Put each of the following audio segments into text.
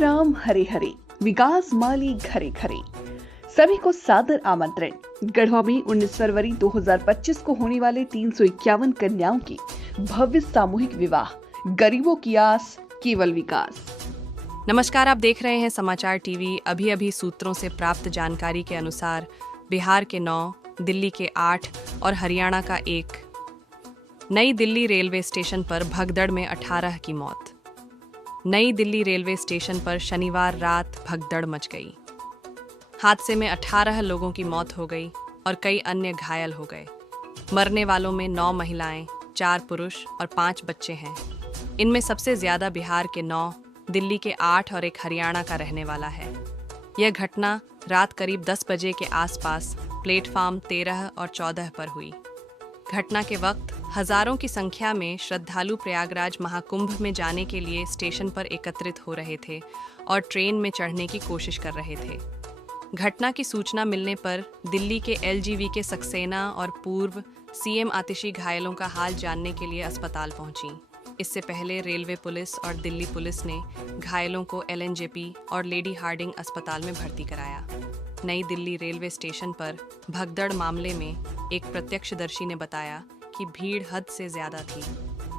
राम हरे हरे, विकास माली घरे घरे। सभी को सादर आमंत्रण। गढ़वा में 19 फरवरी 2025 को होने वाले 351 कन्याओं की भव्य सामूहिक विवाह। गरीबों की आस, केवल विकास। नमस्कार, आप देख रहे हैं समाचार टीवी। अभी सूत्रों से प्राप्त जानकारी के अनुसार बिहार के 9, दिल्ली के 8 और हरियाणा का 1। नई दिल्ली रेलवे स्टेशन पर भगदड़ में 18 की मौत। नई दिल्ली रेलवे स्टेशन पर शनिवार रात भगदड़ मच गई। हादसे में 18 लोगों की मौत हो गई और कई अन्य घायल हो गए। मरने वालों में 9 महिलाएं, 4 पुरुष और 5 बच्चे हैं। इनमें सबसे ज्यादा बिहार के 9, दिल्ली के 8 और 1 हरियाणा का रहने वाला है। यह घटना रात करीब 10 बजे के आसपास प्लेटफार्म 13 और 14 पर हुई। घटना के वक्त हजारों की संख्या में श्रद्धालु प्रयागराज महाकुंभ में जाने के लिए स्टेशन पर एकत्रित हो रहे थे और ट्रेन में चढ़ने की कोशिश कर रहे थे। घटना की सूचना मिलने पर दिल्ली के LGV सक्सेना और पूर्व CM आतिशी घायलों का हाल जानने के लिए अस्पताल पहुंची। इससे पहले रेलवे पुलिस और दिल्ली पुलिस ने घायलों को LNJP और लेडी हार्डिंग अस्पताल में भर्ती कराया। नई दिल्ली रेलवे स्टेशन पर भगदड़ मामले में एक प्रत्यक्षदर्शी ने बताया कि भीड़ हद से ज्यादा थी।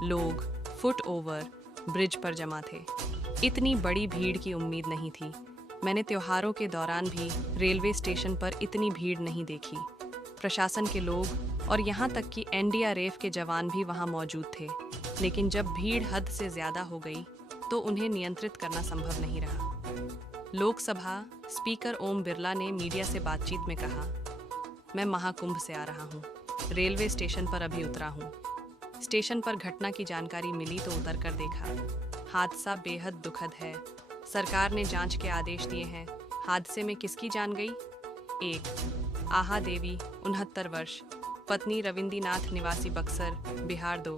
लोग फुट ओवर ब्रिज पर जमा थे। इतनी बड़ी भीड़ की उम्मीद नहीं थी। मैंने त्योहारों के दौरान भी रेलवे स्टेशन पर इतनी भीड़ नहीं देखी। प्रशासन के लोग और यहाँ तक कि NDRF के जवान भी वहाँ मौजूद थे, लेकिन जब भीड़ हद से ज्यादा हो गई तो उन्हें नियंत्रित करना संभव नहीं रहा। लोकसभा स्पीकर ओम बिरला ने मीडिया से बातचीत में कहा, मैं महाकुंभ से आ रहा हूँ, रेलवे स्टेशन पर अभी उतरा हूँ। स्टेशन पर घटना की जानकारी मिली तो उतर कर देखा। हादसा बेहद दुखद है। सरकार ने जांच के आदेश दिए हैं। हादसे में किसकी जान गई? 1 आहा देवी 69 वर्ष, पत्नी रविंद्रनाथ निवासी बक्सर, बिहार। 2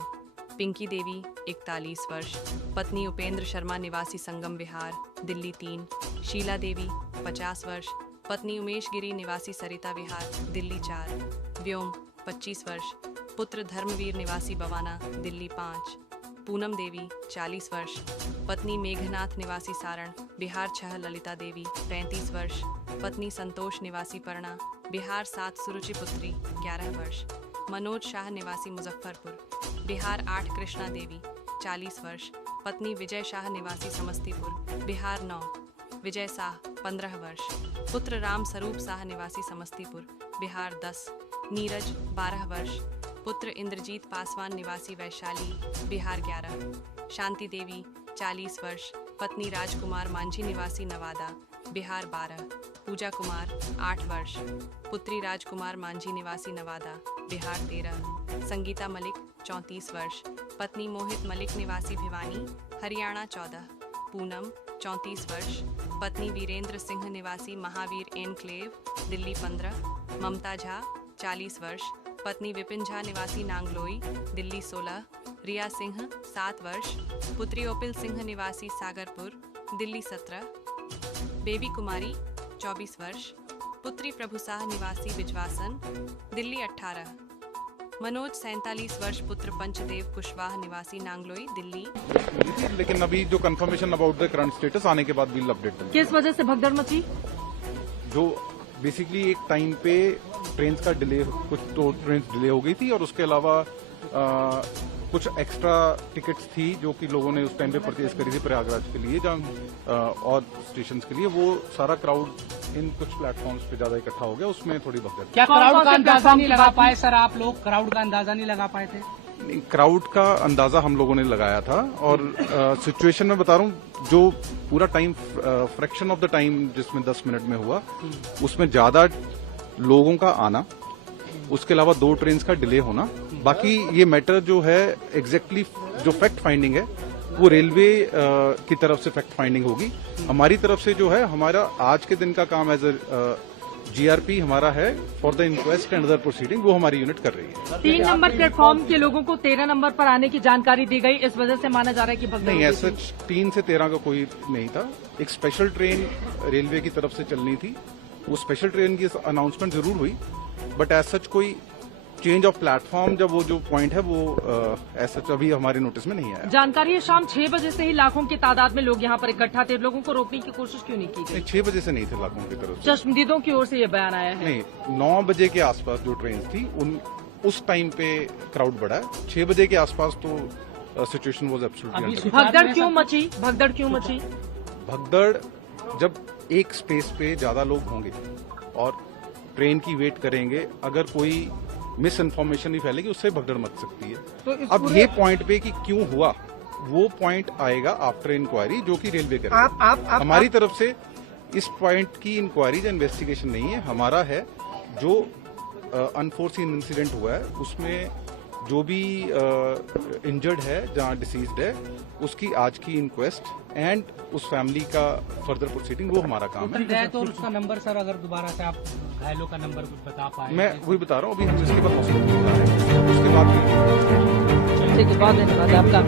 पिंकी देवी 41 वर्ष, पत्नी उपेंद्र शर्मा निवासी संगम विहार, दिल्ली। 3 शीला देवी 50 वर्ष, पत्नी उमेश गिरी निवासी सरिता विहार, दिल्ली। 4 व्योम 25 वर्ष, पुत्र धर्मवीर निवासी बवाना, दिल्ली। 5 पूनम देवी 40 वर्ष, पत्नी मेघनाथ निवासी सारण, बिहार। 6 ललिता देवी 35 वर्ष, पत्नी संतोष निवासी परणा, बिहार। 7 सुरुचि पुत्री 11 वर्ष, मनोज शाह निवासी मुजफ्फरपुर, बिहार। 8 कृष्णा देवी 40 वर्ष, पत्नी विजय शाह निवासी समस्तीपुर, बिहार। 9 विजय शाह 15 वर्ष, पुत्र राम स्वरूप शाह निवासी समस्तीपुर, बिहार। 10 नीरज 12 वर्ष, पुत्र इंद्रजीत पासवान निवासी वैशाली, बिहार। 11 शांति देवी 40 वर्ष, पत्नी राजकुमार मांझी निवासी नवादा, बिहार। 12 पूजा कुमार 8 वर्ष, पुत्री राजकुमार मांझी निवासी नवादा, बिहार। 13 संगीता मलिक 34 वर्ष, पत्नी मोहित मलिक निवासी भिवानी, हरियाणा। 14 पूनम 34 वर्ष, पत्नी वीरेंद्र सिंह निवासी महावीर एनक्लेव, दिल्ली। 15 ममता झा 40 वर्ष, पत्नी विपिन झा निवासी नांगलोई, दिल्ली। 16 रिया सिंह 7 वर्ष, पुत्री ओपिल सिंह निवासी सागरपुर, दिल्ली। 17 बेबी कुमारी 24 वर्ष, पुत्री प्रभु शाह निवासी बिजवासन, दिल्ली। 18 मनोज 47 वर्ष, पुत्र पंचदेव कुशवाहा निवासी नांगलोई, दिल्ली। लेकिन अभी जो confirmation about the current status आने के बाद विल अपडेट देंगे। किस वजह से भगदड़ मची? जो बेसिकली एक टाइम पे ट्रेन का डिले, कुछ तो ट्रेन डिले हो गई थी और उसके अलावा कुछ एक्स्ट्रा टिकट्स थी जो कि लोगों ने उस टाइम पे परचेज करी थी प्रयागराज के लिए, जहाँ और स्टेशन के लिए। वो सारा क्राउड इन कुछ प्लेटफॉर्म्स पे ज्यादा इकट्ठा हो गया, उसमें थोड़ी भगदड़। क्या क्राउड का अंदाजा नहीं लगा पाए सर? आप लोग क्राउड का अंदाजा नहीं लगा पाए थे? क्राउड का अंदाजा हम लोगों ने लगाया था और सिचुएशन में बता रहा हूँ, जो पूरा time fraction of the time जिसमें 10 मिनट में हुआ, उसमें ज्यादा लोगों का आना, उसके अलावा 2 ट्रेन का डिले होना। बाकी ये मैटर जो है एग्जैक्टली जो फैक्ट फाइंडिंग है वो रेलवे की तरफ से फैक्ट फाइंडिंग होगी। हमारी तरफ से जो है, हमारा आज के दिन का काम एज ए GRP हमारा है for the inquest and other proceeding, वो हमारी यूनिट कर रही है। 3 नंबर प्लेटफॉर्म के लोगों को 13 नंबर पर आने की जानकारी दी गई, इस वजह से माना जा रहा है कि भगदड़ नहीं, ऐसा 3 से 13 का कोई नहीं था। एक स्पेशल ट्रेन रेलवे की तरफ से चलनी थी, वो स्पेशल ट्रेन की अनाउंसमेंट जरूर हुई, बट एज सच कोई चेंज ऑफ प्लेटफॉर्म जब वो जो पॉइंट है वो ऐसा अभी हमारे नोटिस में नहीं आया। जानकारी है शाम 6 बजे से ही लाखों की तादाद में लोग यहाँ पर इकट्ठा थे, लोगों को रोकने की कोशिश क्यों नहीं की गई? नहीं, 6 बजे से नहीं थे लाखों की तरफ से। चश्मदीदों की ओर से ये बयान आया है। नहीं, 9 बजे के आसपास जो ट्रेन थी उस टाइम पे क्राउड बढ़ा है। 6 बजे के आसपास तो सिचुएशन वाज एब्सोल्युटली अंडर। भगदड़ क्यों मची? भगदड़ क्यों मची? भगदड़ जब एक स्पेस पे ज्यादा लोग होंगे और ट्रेन की वेट करेंगे, अगर कोई मिस इन्फॉर्मेशन नहीं फैलेगी उससे भगदड़ मच सकती है। तो अब ये पॉइंट पे कि क्यों हुआ, वो पॉइंट आएगा आफ्टर इंक्वायरी जो कि रेलवे करेगा। हमारी तरफ से इस पॉइंट की इंक्वायरी या इन्वेस्टिगेशन नहीं है, हमारा है जो अनफोर्सीन इंसिडेंट हुआ है उसमें जो भी इंजर्ड है, जहां डिसीज्ड है, उसकी आज की इंक्वेस्ट एंड उस फैमिली का फर्दर प्रोसीडिंग वो हमारा काम है। तो उसका नंबर सर, अगर दोबारा से आप घायलों का नंबर कुछ बता पाए? मैं वही बता रहा हूँ, अभी हम इसके बाद हॉस्पिटल जा रहे हैं, उसके बाद ठीक है, बहुत धन्यवाद आपका।